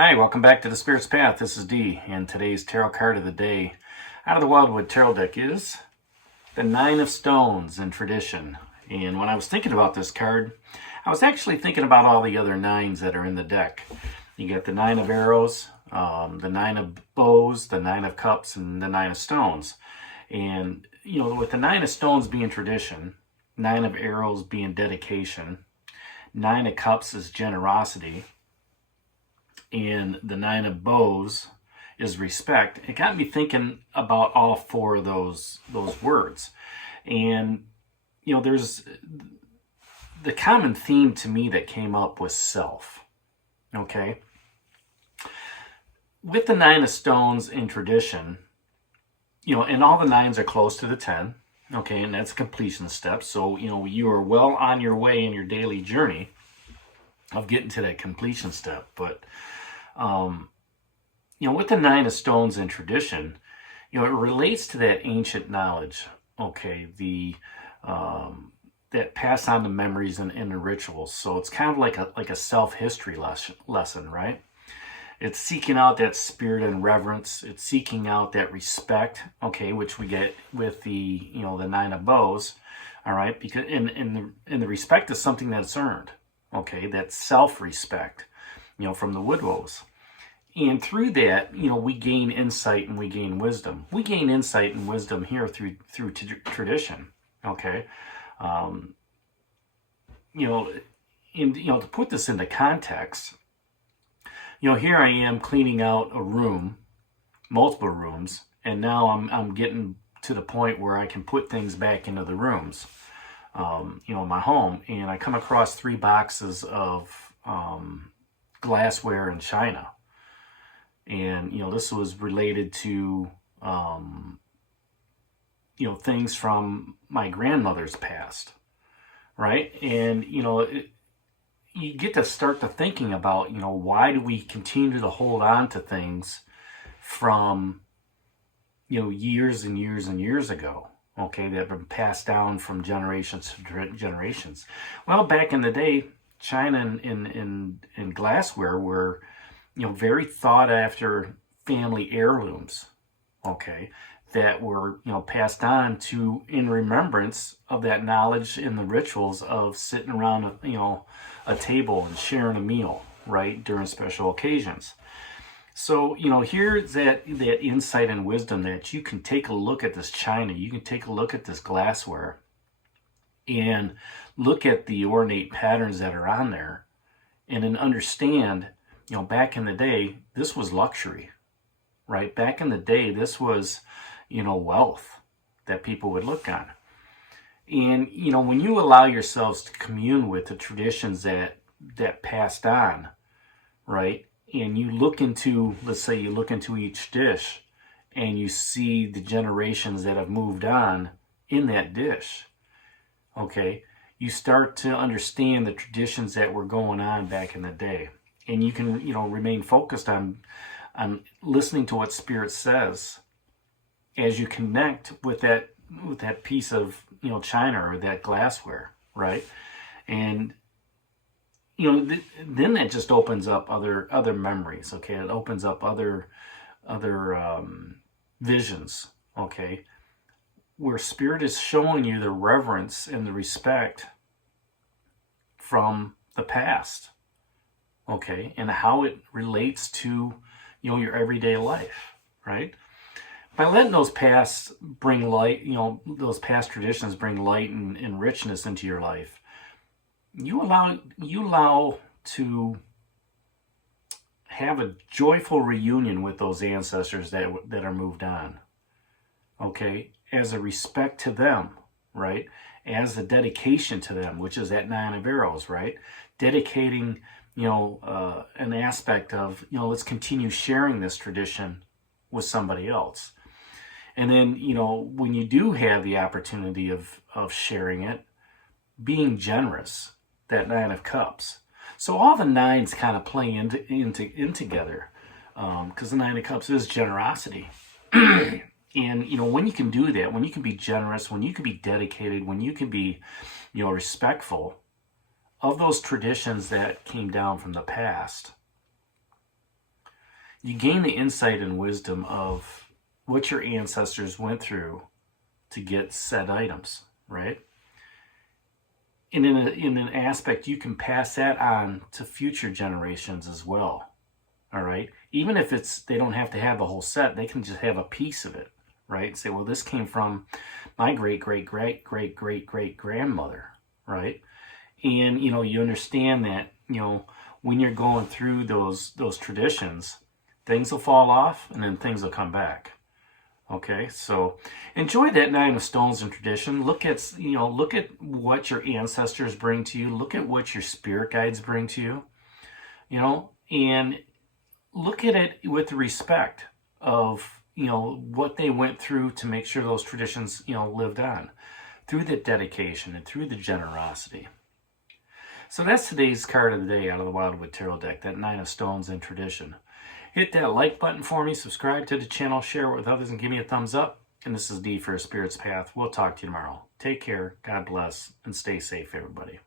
Hi, welcome back to the Spirit's Path. This is Dee, and today's tarot card of the day out of the Wildwood Tarot deck is the Nine of Stones in tradition. And when I was thinking about this card, I was actually thinking about all the other nines that are in the deck. You got the Nine of Arrows, the Nine of Bows, the Nine of Cups, and the Nine of Stones. And, you know, with the Nine of Stones being tradition, Nine of Arrows being dedication, Nine of Cups is generosity, and the Nine of Bows is respect. It got me thinking about all four of those words. And, you know, there's the common theme to me that came up was self. Okay? With the Nine of Stones in tradition, you know, and all the nines are close to the 10, okay, and that's a completion step. So, you know, you are well on your way in your daily journey of getting to that completion step. But you know, with the Nine of Stones in tradition, you know, it relates to that ancient knowledge, okay, the that pass on the memories and the rituals. So it's kind of like a self-history lesson, right? It's seeking out that spirit and reverence. It's seeking out that respect, okay, which we get with the, you know, the Nine of Bows, all right, because in the respect is something that's earned, okay, that's self-respect, you know, from the Woodwows. And through that, you know, we gain insight and we gain wisdom. We gain insight and wisdom here through tradition, okay? You know, to put this into context, you know, here I am cleaning out a room, multiple rooms, and now I'm getting to the point where I can put things back into the rooms, you know, in my home, and I come across 3 boxes of glassware and china. And, you know, this was related to, you know, things from my grandmother's past, right? And, you know, you get to start to thinking about, you know, why do we continue to hold on to things from, you know, years and years and years ago, okay, that have been passed down from generations to generations. Well, back in the day, china and glassware were, you know, very thought after family heirlooms, okay, that were, you know, passed on to in remembrance of that knowledge in the rituals of sitting around a table and sharing a meal, right, during special occasions. So, you know, here's that insight and wisdom that you can take a look at this china, you can take a look at this glassware and look at the ornate patterns that are on there and then understand, you know, back in the day, this was luxury, right? Back in the day, this was, you know, wealth that people would look on. And, you know, when you allow yourselves to commune with the traditions that passed on, right? And you look into, let's say you look into each dish and you see the generations that have moved on in that dish, okay? You start to understand the traditions that were going on back in the day. And you can, you know, remain focused on listening to what Spirit says as you connect with that piece of, you know, china or that glassware, right? And, you know, then that just opens up other memories, okay? It opens up other visions, okay? Where Spirit is showing you the reverence and the respect from the past, okay, and how it relates to, you know, your everyday life, right? By letting those past bring light, you know, those past traditions bring light and richness into your life, you allow to have a joyful reunion with those ancestors that are moved on, okay, as a respect to them, right? As a dedication to them, which is that Nine of Arrows, right? Dedicating, you know, an aspect of, you know, let's continue sharing this tradition with somebody else. And then, you know, when you do have the opportunity of sharing it, being generous, that Nine of Cups. So all the nines kind of play in together, because the Nine of Cups is generosity. And, you know, when you can do that, when you can be generous, when you can be dedicated, when you can be, you know, respectful of those traditions that came down from the past, you gain the insight and wisdom of what your ancestors went through to get said items, right? And in an aspect, you can pass that on to future generations as well. All right. Even if they don't have to have the whole set, they can just have a piece of it, right? Say, well, this came from my great, great, great, great, great, great grandmother, right? And, you know, you understand that, you know, when you're going through those traditions, things will fall off and then things will come back. Okay, so enjoy that Nine of Stones in tradition. Look at, you know, look at what your ancestors bring to you. Look at what your spirit guides bring to you, you know, and look at it with the respect of, you know, what they went through to make sure those traditions, you know, lived on through the dedication and through the generosity. So that's today's card of the day out of the Wildwood Tarot deck, that Nine of Stones in tradition. Hit that like button for me, subscribe to the channel, share it with others, and give me a thumbs up. And this is D for A Spirit's Path. We'll talk to you tomorrow. Take care, God bless, and stay safe, everybody.